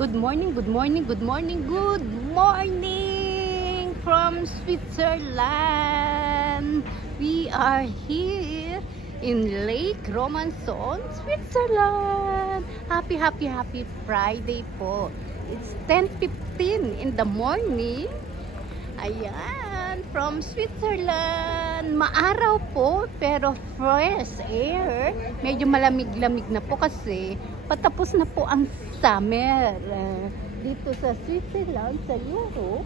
Good morning, good morning, good morning, good morning from Switzerland. We are here in Lake Romanson, Switzerland. Happy Friday po. It's 10:15 in the morning. Ayan, from Switzerland. Maaraw po, pero fresh air. Medyo malamig-lamig na po kasi patapos na po ang summer dito sa Switzerland, sa Europe.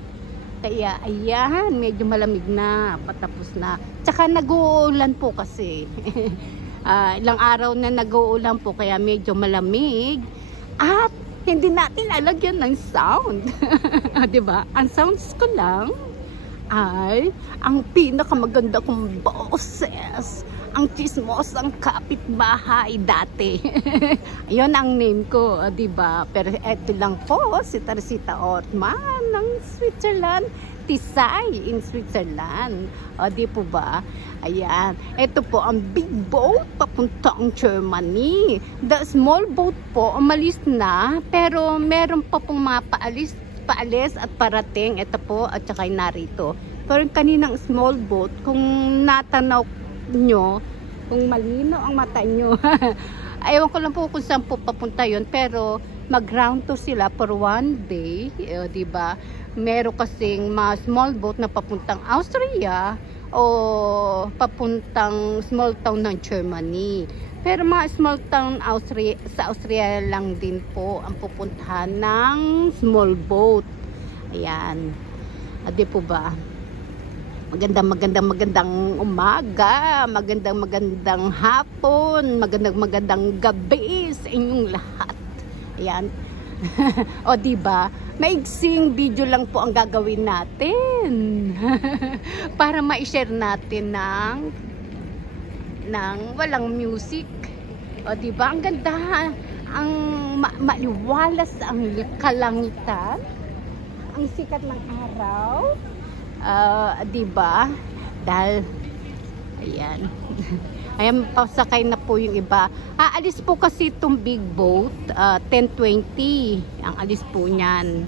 Kaya ayan, medyo malamig na, patapos na. Tsaka nag-uulan po kasi. Ilang araw na nag-uulan po, kaya medyo malamig. At hindi natin lalagyan ng sound. Diba? Ang sounds ko lang ay ang pinakamaganda kong boses, ang chismosang kapitbahay dati. Yun ang name ko, diba? Pero eto lang po, si Teresita Ortman ng Switzerland, Tisay in Switzerland. O, di po ba? Ayan. Ito po ang big boat papuntang Germany. The small boat po, umalis na. Pero meron pa pong mga paalis at parating. Ito po, at saka narito. Pero kaninang small boat, kung natanaw nyo, kung malino ang mata nyo, ayaw ko lang po kung saan po papunta yun. Pero mag-ground to sila for one day. Diba? Meron kasing mga small boat na papuntang Austria o papuntang small town ng Germany. Pero mga small town sa Austria lang din po ang pupuntahan ng small boat. Ayan. Di po ba? Magandang umaga, magandang hapon, magandang gabi sa inyong lahat. Ayan. O diba, maigsing video lang po ang gagawin natin para ma-share natin ng walang music. O diba, ang ganda, ang maliwalas ang kalangitan, ang sikat ng araw. Diba, dahil ayan. Ayan, pasakay na po yung iba. Aalis po kasi itong big boat, 10:20 ang alis po niyan.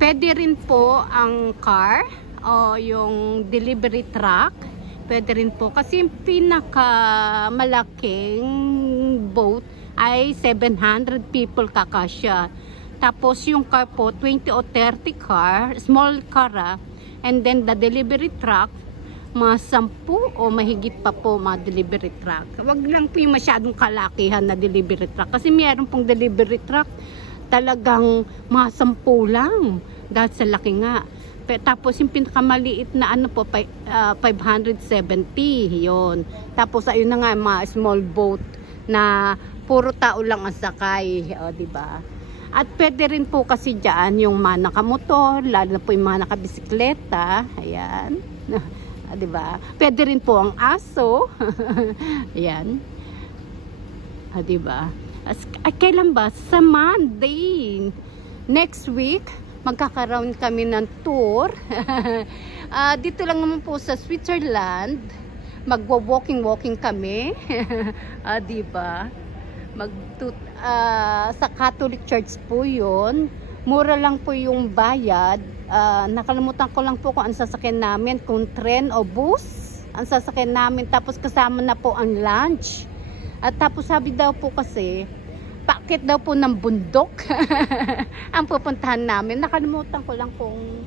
Pwede rin po ang car o yung delivery truck. Pwede rin po kasi yung pinakamalaking boat ay 700 people kakasya. Tapos yung car po, 20 o 30 car, small car, and then the delivery truck, mga 10 o mahigit pa po mga delivery truck. Wag lang po yung masyadong kalakihan na delivery truck. Kasi mayroon pong delivery truck talagang mga 10 lang. Dahil sa laki nga. Tapos yung pinakamaliit na ano po, 570. Yun. Tapos ayun na nga mga small boat na puro tao lang ang sakay. O, diba? At pwede rin po kasi dyan yung mga nakamotor, lalo na po yung mga nakabisikleta. Ayan. Diba? Pwede rin po ang aso. Ayan. Diba? Kailan ba? Sa Monday. Next week, magkakaroon kami ng tour. Dito lang naman po sa Switzerland. Magwa-walking kami. Diba? Sa Catholic Church po yun. Mura lang po yung bayad. Nakalimutan ko lang po kung ang sasakyan namin, kung tren o bus ang sasakyan namin, tapos kasama na po ang lunch. At tapos sabi daw po kasi packet daw po ng bundok ang pupuntahan namin. Nakalimutan ko lang kung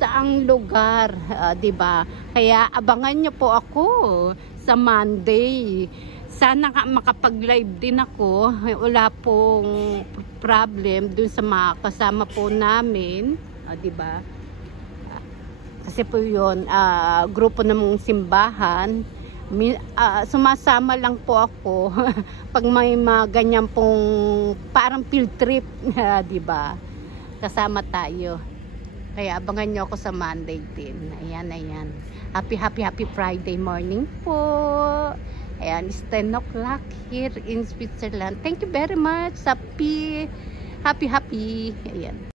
saang lugar, diba? Kaya abangan nyo po ako sa Monday. Sana makapag-live din ako. Wala pong problem dun sa mga kasama po namin. Diba? Kasi po yun, grupo ng simbahan. Sumasama lang po ako pag may mga ganyan pong parang field trip. Diba? Kasama tayo. Kaya abangan nyo ako sa Monday din. Ayan. Happy Friday morning po. Ayan, it's 10 o'clock here in Switzerland. Thank you very much. Happy. Ayan.